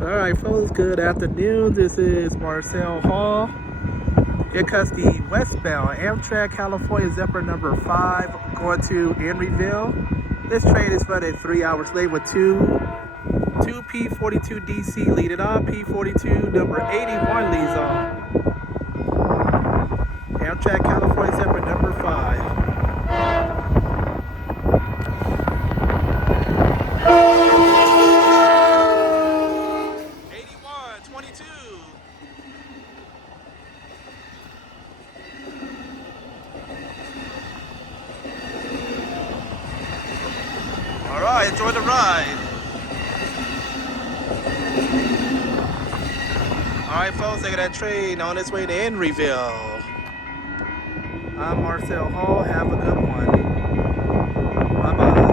Alright folks, good afternoon. This is Marcel Hall. Here comes the westbound Amtrak California Zephyr number 5 going to Henryville. This train is running 3 hours late with two P42 DC leading on. P42 number 81 leads on. Amtrak California Zephyr number 5. Alright, enjoy the ride. Alright folks, look at that train on its way to Henryville. I'm Marcel Hall. Have a good one. Bye-bye.